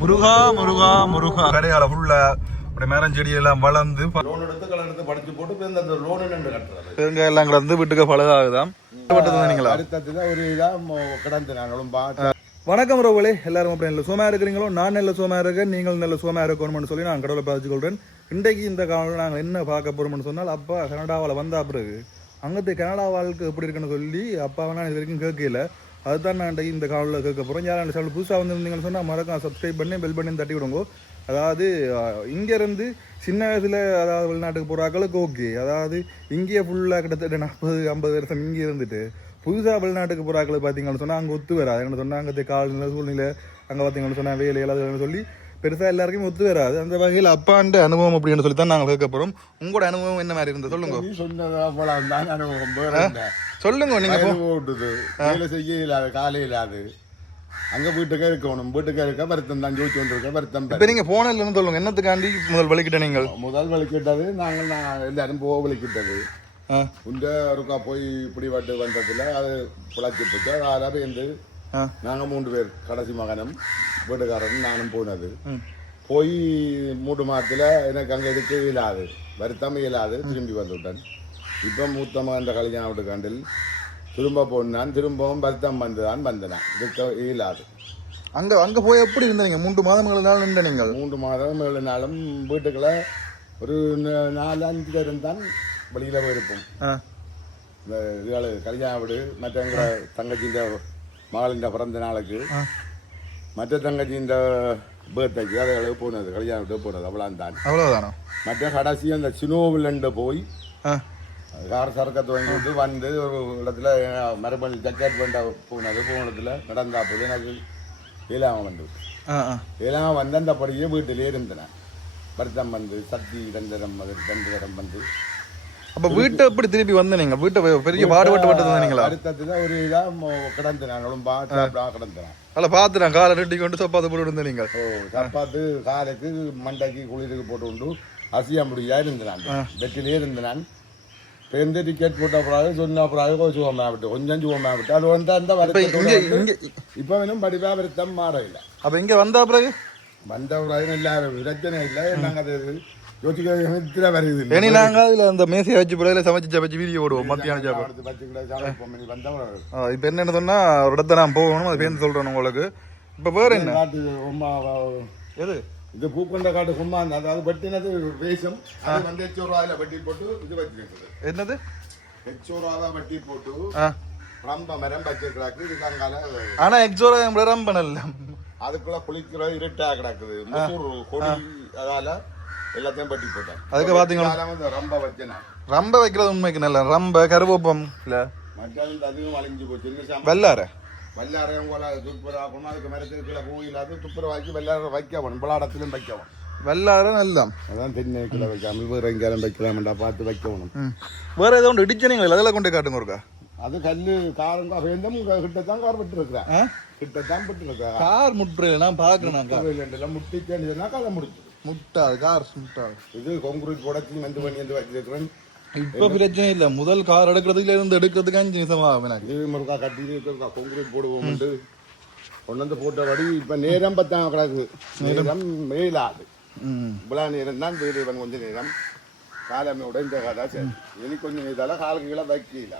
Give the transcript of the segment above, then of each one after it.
முருகா முருகா முருகா கடையால ஃபுல்லா அப்படியே மரம் செடி எல்லாம் வளர்ந்து லோன் எடுத்து கடன் எடுத்து படிச்சு போட்டு இந்த லோன் நின்று எல்லாம் வீட்டுக்கு வணக்கம் ரோவலே எல்லாரும் அப்படி நல்ல சோமா இருக்கிறீங்களோ நான் நல்ல சோமா இருக்கேன் நீங்கள் நல்ல சோமா இருக்கணும்னு சொல்லி நான் கடவுளை பார்த்து கொள்றேன் இன்றைக்கு இந்த காலம் நாங்கள் என்ன பார்க்க போறோம்னு சொன்னால் அப்பா கனடாவில் வந்தா பிறகு அங்கத்து கனடா வாழ்க்கை எப்படி இருக்குன்னு சொல்லி அப்பாவை நான் இது வரைக்கும் கேட்கல. அதுதான் நான் இந்த காலில் கேட்க போகிறோம் யாரும் சேனல் புதுசாக வந்திருந்தீங்கன்னு சொன்னால் மறக்காம சப்ஸ்கிரைப் பண்ணி பெல் பண்ணி தட்டி விடுங்க. அதாவது இங்கேருந்து சின்ன வயசில் அதாவது வெளிநாட்டுக்கு போகிறாக்களுக்கு ஓகே அதாவது இங்கேயே ஃபுல்லாக கிட்டத்தட்ட நாற்பது ஐம்பது வருஷம் இங்கே இருந்துட்டு புதுசாக வெளிநாட்டுக்கு போகிறாக்களை பார்த்தீங்கன்னு சொன்னால் அங்கே ஒத்து வராது. என்ன சொன்னால் அங்கே காலநிலை சூழ்நிலை அங்கே பார்த்தீங்கன்னு சொன்னால் வேலை எல்லாத்தையும் சொல்லி பெருசாக எல்லாருக்குமே ஒத்து வராது. அந்த வகையில் அப்பாண்ட அனுபவம் அப்படின்னு சொல்லி தான் நாங்கள் கேட்க போகிறோம் உங்களோட அனுபவம் என்ன மாதிரி இருந்தது? சொல்லுங்க? சொல்லுங்க வயது ஓட்டுது. வேலை செய்ய இல்லாது காலை இல்லாது. அங்க வீட்டுக்கே இருக்கணும் வீட்டுக்கே இருக்க வருத்தம் தான் ஜோதிச்சு கொண்டிருக்க வருத்தம் இப்போ நீங்கள் போன இல்லைன்னு சொல்லுங்க என்னத்துக்காண்டி முதல் வலிக்கிட்ட நீங்கள்? முதல் வலிக்கிட்டது நாங்கள் நான் எல்லாரும் போக வலிக்கிட்டது. உண்ட ஒருக்கா போய் இப்படி வட்டு வந்ததுல அது பிழைச்சிட்டு ஆறாறு இருந்து ஆ நாங்கள் மூன்று பேர் கடைசி மகனும் வீட்டுக்காரனும் நானும் போனது. போய் மூன்று மாதத்தில் எனக்கு அங்கே இருக்க இயலாது வருத்தம் இயலாது திரும்பி வந்துவிட்டேன் இப்போ மூத்த மகன் கல்யாண வீட்டுக்காண்டில் திரும்ப போனான் திரும்பவும் வருத்தம் வந்துதான் வந்தனான் இருக்க இயலாது அங்கே அங்கே போய் எப்படி இருந்தீங்க? மூன்று மாதங்களால் நின்ற நீங்கள்? மூன்று மாதம் நாளும் வீட்டுக்குள்ள ஒரு ந- நாலு அஞ்சு பேரும் தான் வெளியில் போயிருப்போம். இந்த கல்யாண வீடு மற்ற எங்களை தங்கச்சின்ற மகளின் பிறந்த நாளுக்கு. மற்ற தங்கச்சின்ற பேர்த்தைக்கு அதுகளுக்கு போனது கல்யாண வீட்டு போனது அவ்வளோ தான். அவ்வளோதானோ மற்ற கடைசி அந்த சினோவிலண்டு போய் கார் சரக்கத்தை வாங்கிட்டு வந்து ஒரு இடத்துல மரபணி ஜக்கெட் பண்ண போனது போனதுல நடந்தாப்புல எனக்கு இயலாம வந்து ஆ ஆ. இயலாம வந்து அந்த படியே வீட்டிலே இருந்தேன். வருத்தம் வந்து சக்தி அது ரெண்டு தரம் வந்து அப்போ வீட்டை எப்படி திருப்பி வந்த நீங்கள் வீட்டை பெரிய பாடுபட்டு விட்டு வந்தீங்களா அடுத்ததுல ஒரு இதா மொ- கிடந்து நாங்களும் பார்த்து கிடந்தேன் அதில் பார்த்துட்டேன் காலை ரெட்டி கொண்டு சப்பாத்து போட்டு இருந்த நீங்கள் ஓ சப்பாத்து காலுக்கு மண்டைக்கு குளிருக்கு போட்டு உண்டு. அசியா முடியா இருந்தேன் வெட்டிலே இருந்தேன் பேருந்து டிக்கெட் போட்ட பிறகு சொன்ன பிறகு கொஞ்சம் சுகமா விட்டு கொஞ்சம் சுகமா விட்டு அது வந்து அந்த வந்து இங்கே. இப்ப வேணும் படிப்பா வருத்தம் மாறவில்லை. அப்போ இங்கே வந்தா பிறகு? வந்த பிறகு இல்ல பிரச்சனை இல்லை. நாங்க அது? யோசிக்க வருது. இனி நாங்கள் அதில் அந்த மேசையை வச்சு பிறகு சமைச்சு சமைச்சு வீடியோ போடுவோம் மத்தியான சாப்பாடு. இப்போ என்ன சொன்னால் ஒரு இடத்த நான் போகணும் அது பேருந்து சொல்கிறேன் உங்களுக்கு. இப்போ வேறு என்ன? எது? இது பூக்கொண்ட காட்டு சும்மா அந்த அதாவது வெட்டினது வேஷம். அது வந்து எச்சோ ரூபாயில வெட்டி போட்டு இது வச்சிருக்குது என்னது? எச்சோ ரூபாவை வெட்டி போட்டு ரம்ப மரம் வச்சிருக்கிறாக்கு இது அங்கால ஆனால் எக்ஸோர ரன் பண்ணல அதுக்குள்ள குளிக்கிற இருட்டா கிடக்குது. முசூர் கொடி அதால எல்லாத்தையும் வெட்டி போட்டேன். அதுக்கு வந்து ரொம்ப வச்சேன் ரம்ப வைக்கிறது உண்மைக்கு நல்ல ரம்ப கருவேப்பம் இல்லை? மற்றது அதுவும் அழிஞ்சு போச்சு. வெள்ளார? வல்லாரையும் போல துப்புரவாக்கணும் அதுக்கு மரத்துக்கு கீழே கோயிலாது துப்புரவாக்கி வெள்ளார வைக்கணும் பலாடத்திலும் வைக்கணும் வெள்ளார நல்லதான் அதான் தென்னைக்குள்ள வைக்காமல் வேற எங்கேயாலும் வைக்கலாம்டா பார்த்து வைக்கணும் வேற ஏதோ ஒன்று இடிச்சனீங்களா அதெல்லாம் கொண்டு காட்டுங்க ஒருக்கா அது கல்லு காரங்க வேந்தும் கிட்டத்தான் கார் விட்டு இருக்கிறேன் ஆ? கிட்டத்தான் விட்டு இருக்கிறேன் கார் முட்டு நான் கார் முட்டிச்சேன்னா கதை முடிச்சு. முட்டாள் கார் முட்டாள். இது கொங்குரூட் புடச்சி மந்து பண்ணி வந்து வச்சிருக்கிறேன். இப்போ பிரச்சனை இல்லை. முதல் கார் எடுக்கிறதுல இருந்து எடுக்கிறதுக்கு அஞ்சு நிமிஷம் ஆகும் இது முருகா கட்டி கொங்குரூட் போடுவோம் கொண்டு வந்து போட்டபடி இப்ப நேரம் பத்தாம் கிடக்கு. நேரம் மேலாது. ம். இவ்வளவு நேரம் தான் வீடு கொஞ்சம் நேரம் காலமே உடைந்த கதை. சரி. இனி கொஞ்சம் இதால காலுக்கு கீழே வைக்கல.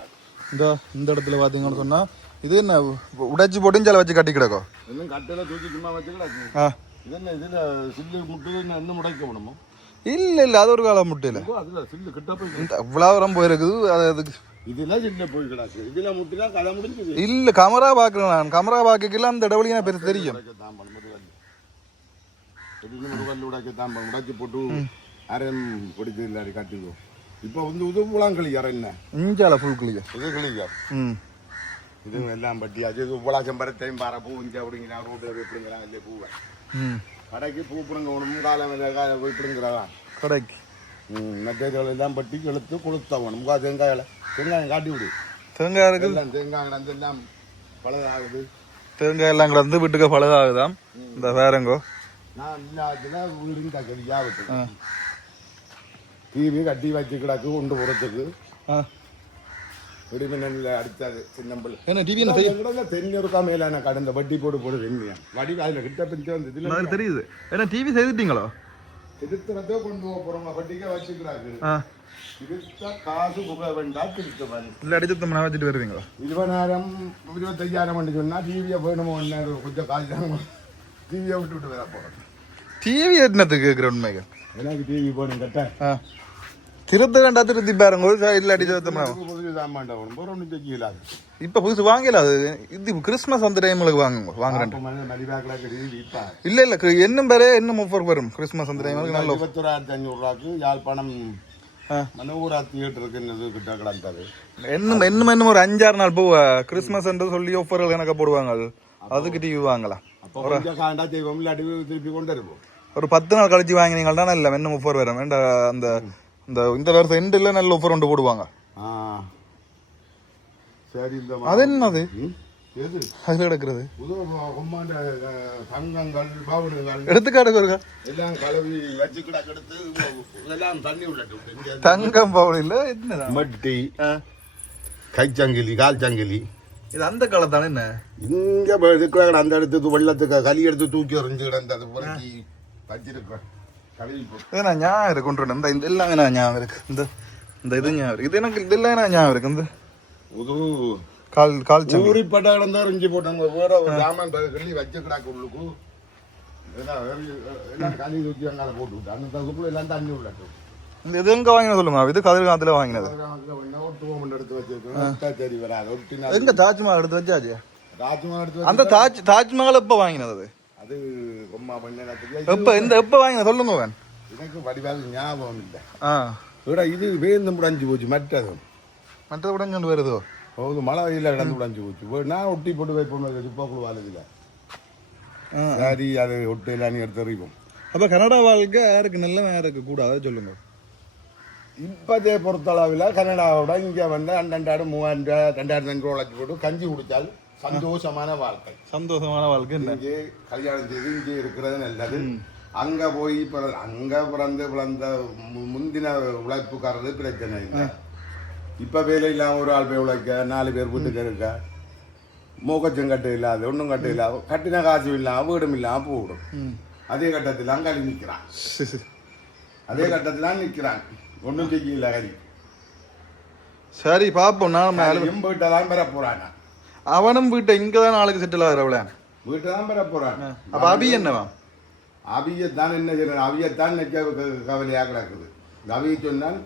இந்த இந்த இடத்துல பார்த்தீங்கன்னு சொன்னா இது என்ன உடைச்சு பொடிஞ்சால வச்சு கட்டி கிடக்கும் இன்னும் கட்டில தூக்கி சும்மா வச்சு கிடக்கு ஆ. இது என்ன இதுல சில்லு முட்டு இன்னும் முடைக்க வேணுமோ இல்லை இல்லை அது ஒரு காலம் முட்டு இல்லை. அதுல சில்லு கிட்ட போய் இவ்வளோ போயிருக்குது அது அதுக்கு இதுல சின்ன போய் கிடக்கு. இதுல முட்டுனா கதை முடிஞ்சுது. இல்லை கமரா பார்க்குறேன் நான். கமரா பார்க்கல அந்த இடவழியா பெருசு தெரியும். உடைக்கத்தான் பண்ண உடைச்சு போட்டு அரம் பிடிச்சி இல்லாடி கட்டிக்கோ. இப்போ வந்து உதவுலாம் கிளியார் என்ன? இஞ்சால ஃபுல் கிளியர் இது கிளியார் ம். இது எல்லாம் பட்டி அது உலகம் பரத்தையும் பாற பூ இஞ்சா அப்படிங்கிறா ரோட்டு எப்படிங்கிறான் இல்லை பூவை. கடைக்கு பூ பிடுங்க ஒன்றும் காலம் போய் பிடுங்கிறதான் கடைக்கு. மெட்டீரியல் எல்லாம் பட்டி இழுத்து கொளுத்த முக்கா தேங்காயில். தேங்காயம் காட்டி விடு. தேங்காய் இருக்குது. தேங்காய் கிடந்து எல்லாம் பழதாகுது. தேங்காய் எல்லாம் கிடந்து வீட்டுக்கு பழுதாகுதாம். இந்த வேறங்கோ? நான் இல்லாததுல வீடும் தக்கடியா விட்டு டிவி கட்டி வச்சு கிடக்கு கொண்டு போகிறதுக்கு ஆ இடிமின்னல்ல அடிச்சது சின்னம்பிள்ளை என்ன டிவி தென்னூறுக்கா மேலான கடந்த வட்டி போட்டு போடு வெண்மையா? வடி அதுல கிட்ட பிடிக்க வந்து இதுல அது தெரியுது. என்ன டிவி செய்துட்டீங்களோ? திருத்தனத்தோ கொண்டு போக போறோம் வட்டிக்கே வச்சுக்கிறாங்க ஆ. திருத்த காசு புக வேண்டாம் திருத்தவன் இல்லை அடிச்சு தம்ம வச்சுட்டு வருவீங்களோ? இருபதாயிரம் இருபத்தையாயிரம் பண்ணி சொன்னா டிவியை வேணுமோ ஒன்று கொஞ்சம் காசு டிவியை விட்டு விட்டு வர போறோம். டிவி என்னத்துக்கு கேட்குற உண்மைக்கு எனக்கு டிவி போகணும் கட்ட திருத்த வேண்டா திருத்தி பாருங்க. ஒரு சைடில் அடிச்சு செய்யலாது இப்போ புதுசு வாங்கல அது. இது கிறிஸ்மஸ் அந்த டைமுக்கு வாங்குங்க வாங்குறேன். இல்ல இல்ல என்னும் பேரே என்ன ஆஃபர் வரும். கிறிஸ்மஸ் அந்த டைமுக்கு நல்ல இருபத்தொராயிரத்தி ஐநூறுரூவாக்கு யாழ்ப்பாணம் இன்னும் இன்னும் இன்னும் ஒரு அஞ்சாறு நாள் போவ. கிறிஸ்மஸ் என்று சொல்லி ஆஃபர்கள் கணக்க போடுவாங்க அதுக்கு டிவி வாங்கலாம். ஒரு பத்து நாள் கழிச்சு வாங்கினீங்கன்னா நல்ல இன்னும் ஆஃபர் வரும். வேண்ட அந்த இந்த இந்த வருஷம் எண்டில் நல்ல ஆஃபர் ஒன்று போடுவாங்க. சரி இந்த அது என்னது? ம்? எது? அது கிடக்குறது. புது கொம்மாண்ட அஹ், தங்கங்கள் பவுடுகள். எடுத்துக்காட்டுக்கு இருக்கா எல்லாம் கழுவி வச்சு கிடக்கெடுத்து இதெல்லாம் தண்ணி உள்ளட்டு தங்கம் பவுல் இல்ல என்னதான் மட்டி கைச்சங்கிலி கால் சங்கிலி இது அந்த காலத்தான என்ன? இங்க இருக்கிற அந்த இடத்துக்கு வெள்ளத்துக்கு களி எடுத்து தூக்கி எறிஞ்சு கிடந்தது வச்சிருக்கிறேன் கழுவி போட்டு இது நான் ஞாபகம் இருக்கு கொண்டு. இந்த இந்த எல்லாமே நான் ஞாபகம் இருக்கு இந்த இந்த இது ஞாபகம் இருக்கு இது எனக்கு இதெல்லாம் நான் ஞாபகம் இருக்கு இந்த கால் கால் சங்கு ஊறி பட்ட கிடந்தா இஞ்சி போட்டாங்க வேற ஒரு ஜாமான் கள்ளி வச்சு கிடக்கு உள்ளுக்கு தூக்கி அங்கால போட்டு விட்டு அந்த தகுப்புல எல்லாம் தண்ணி இந்த இது எங்க வாங்கினது சொல்லுங்க இது கதிர்காலத்துல வாங்கினது எங்க தாஜ்மஹால் எடுத்து வச்சாச்சு அந்த தாஜ் தாஜ்மஹால் எப்ப வாங்கினது அது கொம்மா பண்ண எப்ப இந்த எப்ப வாங்கினது சொல்லுங்க எனக்கு வடிவாக ஞாபகம் இல்லை. ஆ. விட இது வேந்து முடைஞ்சு போச்சு மற்றது. மற்றது கொண்டு வருதோ? போகுது மழை வெயில கிடந்து முடைஞ்சு போச்சு. நான் ஒட்டி போட்டு வைப்போம் துப்பாக்குழு வாழுதில்ல ஆ. சரி அது ஒட்டையிலான்னு எடுத்து எறிவோம். அப்ப கனடா வாழ்க்கை யாருக்கு நல்ல யாருக்கு கூடாது சொல்லுங்க. இப்போதைய பொறுத்தளவில் கனடாவோட இங்கே வந்து ரெண்டாயிரம் மூவாயிரம் ரெண்டாயிரத்தி ஐநூறு உழைச்சி போட்டு கஞ்சி குடித்தால் சந்தோஷமான வாழ்க்கை. சந்தோஷமான வாழ்க்கை இங்கே கல்யாணம் செய்து இங்கே இருக்கிறது நல்லது. அங்க போய் அங்க பிறந்து பிறந்த முந்தின உழைப்புக்காரது பிரச்சனை இல்லை. இப்ப வேலை இல்லாம ஒரு ஆள் போய் உழைக்க நாலு பேர் வீட்டுக்கு இருக்க மூக்கச்சம் கட்டு இல்லாது ஒன்றும் கட்டு இல்லாம கட்டின காசு இல்லாம வீடும் இல்லாம போடும். அதே கட்டத்தில் அங்காளி நிற்கிறான் அதே கட்டத்தில் நிற்கிறான் ஒன்றும் செய்யல கறி சரி பாப்போம். நான் வீட்டை தான் பெற போறானா அவனும் வீட்டை இங்க தான் நாளைக்கு செட்டில் ஆகிறவள வீட்டை தான் பெற போறான். அப்ப அபி என்னவா? அவியத்தான் என்ன செய்யணும் அவியத்தான் நிற்க கவலையாக கிடக்குது. இந்த அவிய சொன்னால்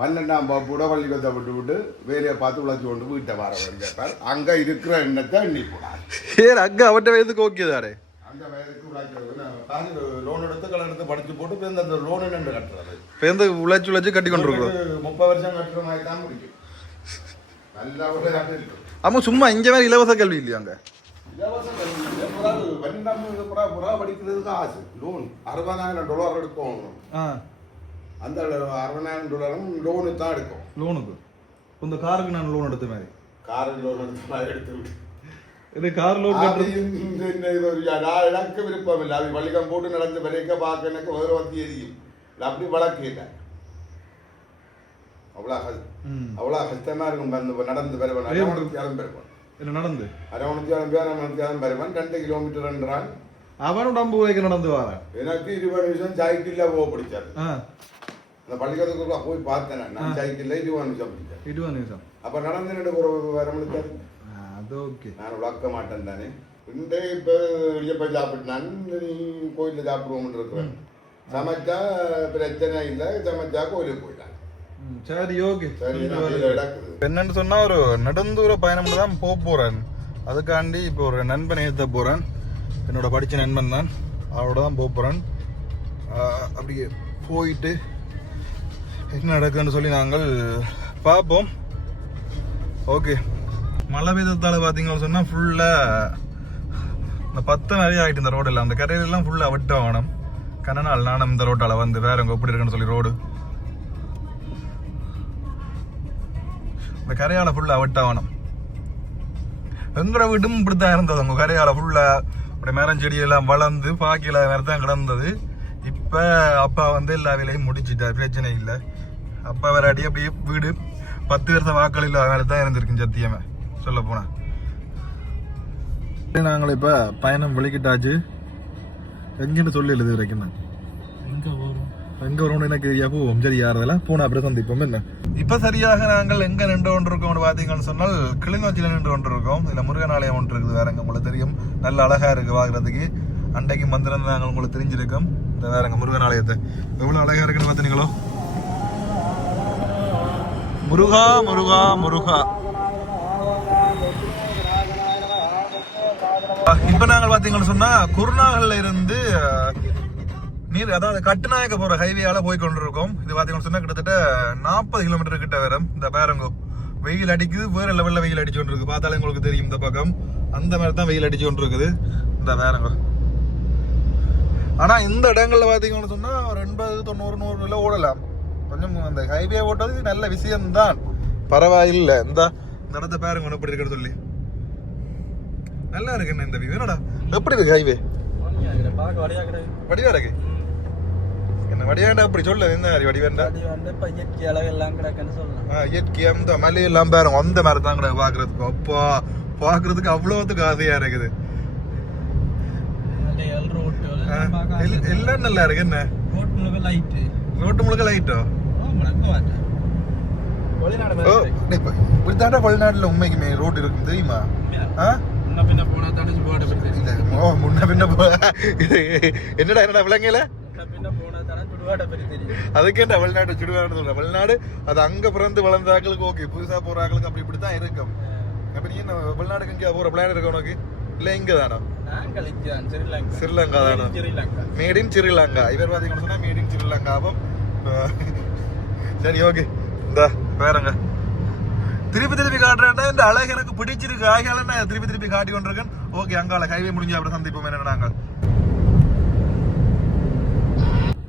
பன்னெண்டாம் வகுப்போட பள்ளிக்கூடத்தை விட்டு விட்டு வேலையை பார்த்து உழைச்சி கொண்டு வீட்டை வர வேண்டியப்பார் அங்கே இருக்கிற எண்ணத்தை எண்ணி போனார் ஏன் அக்கா அவட்ட வயதுக்கு ஓகே தாரே அந்த வயதுக்கு லோன் எடுத்து கடன் எடுத்து படிச்சு போட்டு இப்போ இந்த லோன் நின்று கட்டுறது? இப்போ எந்த உழைச்சி உழைச்சி கட்டி கொண்டு முப்பது வருஷம் கட்டுற மாதிரி தான் முடியும். நல்ல ஒரு ஆமா சும்மா இங்க வேற இலவச கல்வி இல்லையா அங்க? படிக்கிறதுக்கு ஆசை. லோன் அறுபதாயிரம் டாலர் எடுக்கணும் ஆ. அந்த அறுபதாயிரம் டாலரும் லோனு தான் எடுக்கும். லோனுக்கு இந்த காருக்கு நான் லோன் எடுத்த மாதிரி. காரில் லோன் எடுத்து நான் எடுத்து இது கார் லோன் ஒரு எனக்கு விருப்பம் இல்லை. அது வலிக்கம் போட்டு நடந்து வரைக்க பார்க்க எனக்கு வேறு வந்து எரியும் அப்படி வழக்கு இல்லை. அவ்வளோ. அவ்வளோ கஷ்டமா இருக்கும் வந்து நடந்து வருவன். அரவணைத்தியாலும் பெறுவான். என்ன நடந்து? அரவணைத்தியாலும் பேர் அரவணைத்தியாலும் பெறுவான். ரெண்டு கிலோமீட்டர் என்றான் அவன் உடம்பு உழைக்க நடந்து வரேன் எனக்கு இருபது நிமிஷம் சைக்கிளில் போக பிடிச்சாரு அந்த பள்ளிக்கூடத்துக்குள்ள போய் பார்த்தேன் நான். சைக்கிளில் இருபது நிமிஷம் பிடிச்சேன் இருபது நிமிஷம். அப்போ நடந்து ரெண்டு ஒரு வர முடிச்சாரு ஆ, அது ஓகே. நான் உழக்க மாட்டேன் தானே. இந்த இப்போ வெளியே சாப்பிட்டு நான் நீ கோயிலில் சாப்பிடுவோம்னு இருக்கிறேன். சமைச்சா பிரச்சனை இல்லை சமைச்சா கோயிலுக்கு ம், சரி ஓகே என்னன்னு சொன்னா ஒரு நெடுந்தூர பயணம் தான் போக போறேன். அதுக்காண்டி இப்போ ஒரு நண்பனை ஏற்ற போறேன். என்னோட படிச்ச நண்பன் தான். அவரோட தான் போக போறேன். ஆஹ், அப்படியே போயிட்டு என்ன நடக்குன்னு சொல்லி நாங்கள் பார்ப்போம். ஓகே. மழை பெய்தத்தால் பார்த்தீங்கன்னு சொன்னால் ஃபுல்லாக இந்த பத்து நிறைய ஆகிட்டு இந்த ரோடில் அந்த கரையிலெல்லாம் ஃபுல்லாக விட்டு ஆகணும் கனநாள் நானும் இந்த ரோட்டால் வந்து வேற எங்கே எப்படி இருக்குன்னு சொல்லி ரோடு இந்த கரையால ஃபுல்லா வெட்டாவணும். எங்கட வீடும் இப்படித்தான் இருந்தது. உங்க கரையால ஃபுல்லா அப்படியே மரம் செடி எல்லாம் வளர்ந்து பாக்கில மாதிரி தான் கிடந்தது. இப்ப அப்பா வந்து எல்லா வேலையும் முடிச்சிட்டார். பிரச்சனை இல்லை. அப்பா வேற அடி அப்படியே வீடு பத்து வருஷம் வாக்கள் இல்லாத மாதிரி தான் இருந்திருக்கும் சத்தியமே. சொல்ல போனா. நாங்கள் இப்ப பயணம் வெளிக்கிட்டாச்சு. எங்கன்னு சொல்லி எழுதி வரைக்கும் நான்? எங்க போறோம் எங்க வரணும் எனக்கு போவோம் சரி யாரதெல்லாம் போனா அப்புறம் சந்திப்போம். என்ன? இப்போ சரியாக நாங்கள் எங்கே நின்று கொண்டிருக்கோம்னு பார்த்தீங்கன்னு சொன்னால் கிளிநொச்சியில் நின்று கொண்டிருக்கோம். இதில் முருகன் ஆலயம் ஒன்று இருக்குது வேறங்க உங்களுக்கு தெரியும். நல்ல அழகாக இருக்கு பார்க்குறதுக்கு. அன்றைக்கு மந்திரம் நாங்கள் உங்களுக்கு தெரிஞ்சிருக்கோம். இந்த வேறங்க முருகன் ஆலயத்தை எவ்வளோ அழகாக இருக்குன்னு பார்த்தீங்களோ? முருகா முருகா முருகா. இப்போ நாங்கள் பார்த்தீங்கன்னு சொன்னால் குருநாகல்ல இருந்து நீர் அதாவது கட்டுநாயக்க போற ஹைவேயால போய் கொண்டிருக்கோம். இது பாத்தீங்கன்னு சொன்னா கிட்டத்தட்ட நாற்பது கிலோமீட்டர் கிட்ட வரும். இந்த பேரங்கோ. வெயில் அடிக்குது வேற லெவல்ல வெயில் அடிச்சு கொண்டு இருக்கு பார்த்தாலே உங்களுக்கு தெரியும் இந்த பக்கம். அந்த மாதிரி தான் வெயில் அடிச்சு கொண்டு இருக்குது இந்த பேரங்கோ. ஆனா இந்த இடங்கள்ல பாத்தீங்கன்னு சொன்னா ஒரு எண்பது தொண்ணூறு நூறு நில ஓடலாம். கொஞ்சம் அந்த ஹைவே ஓட்டது நல்ல விஷயம்தான். பரவாயில்ல. இந்த இந்த இடத்த பாருங்க எப்படி இருக்குன்னு சொல்லி. நல்லா இருக்கு என்ன இந்த view. என்னடா? எப்படி இருக்கு ஹைவே பார்க்க வழியா கிடையாது வடிவா இருக்கு. என்ன வடிவாண்டா அப்படி சொல்லு என்ன வடிவேண்டா? வந்து இப்ப இயற்கை அழகு எல்லாம் கிடக்குன்னு சொல்லலாம் ஆ, இயற்கை அந்த மலையெல்லாம் பாருங்க அந்த மாதிரி தான் கூட பாக்குறதுக்கு. அப்பா பாக்குறதுக்கு அவ்வளவுத்துக்கு ஆசையா இருக்குது. எல்லாம் நல்லா இருக்கு என்ன? ரோட் முழுக்க லைட்டு ரோட்டு முழுக்க லைட்டோ இப்படித்தாண்டா வெளிநாட்டுல உண்மைக்குமே ரோடு இருக்கும் தெரியுமா? முன்ன பின்ன போனா தானே முன்ன பின்ன போ இது என்னடா என்னடா விளங்கல அதுக்கேண்டா வெளிநாடு சுடுகாடு சொல்றேன். வெளிநாடு அது அங்க பிறந்து வளர்ந்த ஆக்களுக்கு ஓகே புதுசா போற ஆக்களுக்கு அப்படி இப்படி தான் இருக்கும் அப்ப நீ வெளிநாடுக்கு எங்கேயா போற பிளான் இருக்கு உனக்கு? இல்ல இங்க தானா? இங்கே ஸ்ரீலங்கா தானா? மேட் இன் ஸ்ரீலங்கா இவர் பாத்தீங்கன்னு சொன்னா மேட் இன் ஸ்ரீலங்காவும் சரி ஓகே இந்த வேறங்க திருப்பி திருப்பி காட்டுறேன்டா இந்த அழகு எனக்கு பிடிச்சிருக்கு. ஆகையால நான் திருப்பி திருப்பி காட்டி கொண்டிருக்கேன் ஓகே அங்கால ஹைவே முடிஞ்சு அப்புறம் சந்திப்போம். என்ன நாங்கள்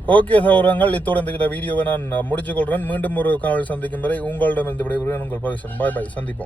ஓகே சௌரங்கள் இத்தோட இந்த வீடியோவை நான் முடிச்சு கொள்கிறேன் மீண்டும் ஒரு காணொலி சந்திக்கும் வரை உங்களிடமிருந்து விடைபெறுகிறேன். உங்கள் பவிஷன் பாய் பாய். சந்திப்போம்.